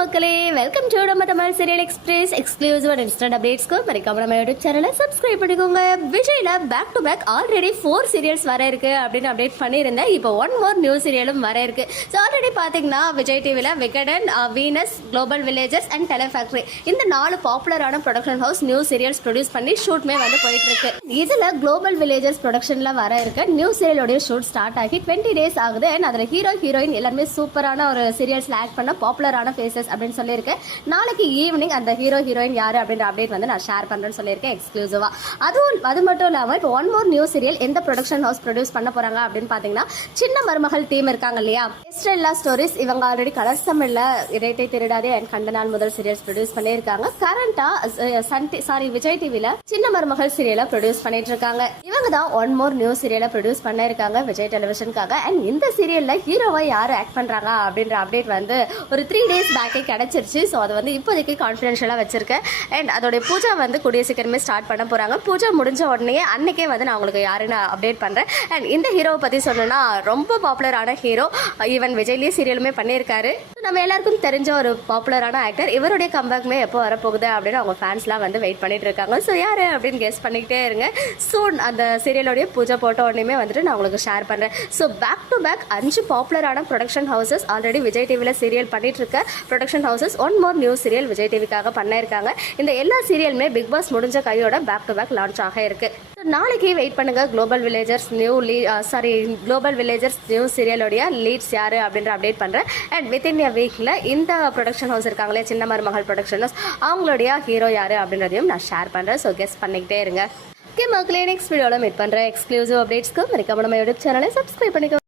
மக்களே welcome to நம்ம Tamil serial express exclusive and instant அப்டேட்ஸ்க்கு மறக்காம நம்ம யூடியூப் சேனலை சப்ஸ்கிரைப் பண்ணிக்கோங்க. விஜய்ல back to back already four serials வர இருக்கு அப்படின்னு அப்டேட் பண்ணியிருந்தேன். இப்போ ஒன் மோர் நியூ சீரியலும் வர இருக்கு. ஸோ ஆல்ரெடி பார்த்தீங்கன்னா விஜய் டிவியில் Vikatan Venus global villages and tele factory இந்த நாலு பாப்புலரான production house new serials produce பண்ணி ஷூட்மே வந்து போயிட்டு இருக்கு இதில் குளோபல் வில்லேஜஸ் ப்ரொடக்ஷனில் வர இருக்க நியூ சீரியலோடைய ஷூட் ஸ்டார்ட் ஆகி டுவெண்ட்டி டேஸ் ஆகுது. அண்ட் அதில் ஹீரோ ஹீரோயின் எல்லாருமே சூப்பரான ஒரு சீரியல்ஸில் ஆக்ட் பண்ண பாப்புலரான ஃபேஸஸ் அப்படின்னு சொல்லியிருக்கேன் நாளைக்கு ஈவினிங் அந்த ஹீரோ ஹீரோயின் யார் அப்படின்ற அப்டேட் வந்து நான் ஷேர் பண்ணுறேன்னு சொல்லியிருக்கேன் எக்ஸ்க்ளூசிவாக அதுவும் அது மட்டும் இல்லாமல் இப்போ ஒன் மோர் நியூ சீரியல் எந்த ப்ரொடக்ஷன் ஹவுஸ் ப்ரொடியூஸ் பண்ண போகிறாங்க அப்படின்னு பார்த்தீங்கன்னா சின்ன மருமகள் டீம் இருக்காங்க இல்லையா? எஸ்ட்ரெல்லா ஸ்டோரிஸ் இவங்க ஆல்ரெடி கலர்ஸ் தமிழில் இரட்டை திருடாதே அண்ட் கண்ட நாள் முதல் சீரியல்ஸ் ப்ரொடியூஸ் பண்ணியிருக்காங்க. கரண்டாக சன் சாரி விஜய் டிவியில் சின்ன மருமகள் சீரியலை ப்ரொடியூஸ் பண்ணிட்டு இருக்காங்க இவங்க தான் ஒன் மோர் நியூ சீரியலை ப்ரொடியூஸ் பண்ணியிருக்காங்க விஜய் டெலிவிஷனுக்காக அண்ட் இந்த சீரியலில் ஹீரோவை யார் ஆக்ட் பண்ணுறாங்க அப்படின்ற அப்டேட் வந்து ஒரு த்ரீ டேஸ் பேக்கே கிடைச்சிருச்சு. ஸோ அதை வந்து இப்போதைக்கு கான்ஃபிடென்ஷியலாக வச்சுருக்கேன். அண்ட் அதோடைய பூஜா வந்து கூடிய சீக்கிரமே ஸ்டார்ட் பண்ண போகிறாங்க பூஜா முடிஞ்ச உடனே அன்னைக்கே வந்து நான் உங்களுக்கு யாருன்னு அப்டேட் பண்றேன். அண்ட் இந்த ஹீரோவை பற்றி சொல்லணும்னா ரொம்ப பாப்புலரான ஹீரோ ஈவன் விஜய்லேயே சீரியலுமே பண்ணியிருக்காரு. நம்ம எல்லாருக்கும் தெரிஞ்ச ஒரு பாப்புலரான ஆக்டர் இவருடைய கம்பேக்மே எப்போ வரப்போகுது அப்படின்னு அவங்க ஃபேன்ஸ்லாம் வந்து வெயிட் பண்ணிட்டு இருக்காங்க. ஸோ யார் அப்படின்னு கெஸ் பண்ணிக்கிட்டே இருங்க. சூன் அந்த சீரியலோடைய பூஜை போட்ட உடனே வந்துட்டு நான் உங்களுக்கு ஷேர் பண்ணுறேன் ஸோ பேக் டு பேக் அஞ்சு பாப்புலரான ப்ரொடக்ஷன் ஹவுசஸ் ஆல்ரெடி விஜய் டிவியில் சீரியல் பண்ணிட்டு இருக்க production houses one more new serial Vijay டிவிக்காக பண்ணியிருக்காங்க இந்த எல்லா சீரியலுமே பிக் பாஸ் முடிஞ்ச கையோட பேக் டு பேக் லான்ச் ஆக இருக்குது நாளைக்கு வெயிட் பண்ணுங்க. குளோபல் வில்லேஜர்ஸ் நியூ லீ சாரி குளோபல் வில்லேஜர்ஸ் நியூ சீரியலுடைய லீட்ஸ் யாரு அப்படின்ற அப்டேட் பண்ணுறேன் அண்ட் வித்தின் எ வீக்கில் இந்த ப்ரொடக்ஷன் ஹவுஸ் இருக்காங்களே சின்ன மருமகள் ப்ரொடக்ஷன் ஹவுஸ் அவங்களுடைய ஹீரோ யாரு அப்படின்றதையும் நான் ஷேர் பண்ணுறேன் ஸோ கெஸ் பண்ணிக்கிட்டே இருங்க. ஓகே மக்களே நெக்ஸ்ட் வீடியோவில் மீட் பண்ணுறேன் எக்ஸ்க்ளூசிவ் அப்டேட்ஸ்க்கு மறக்காம நம்ம யூடியூப் சேனலை சப்ஸ்கிரைப் பண்ணிக்கோ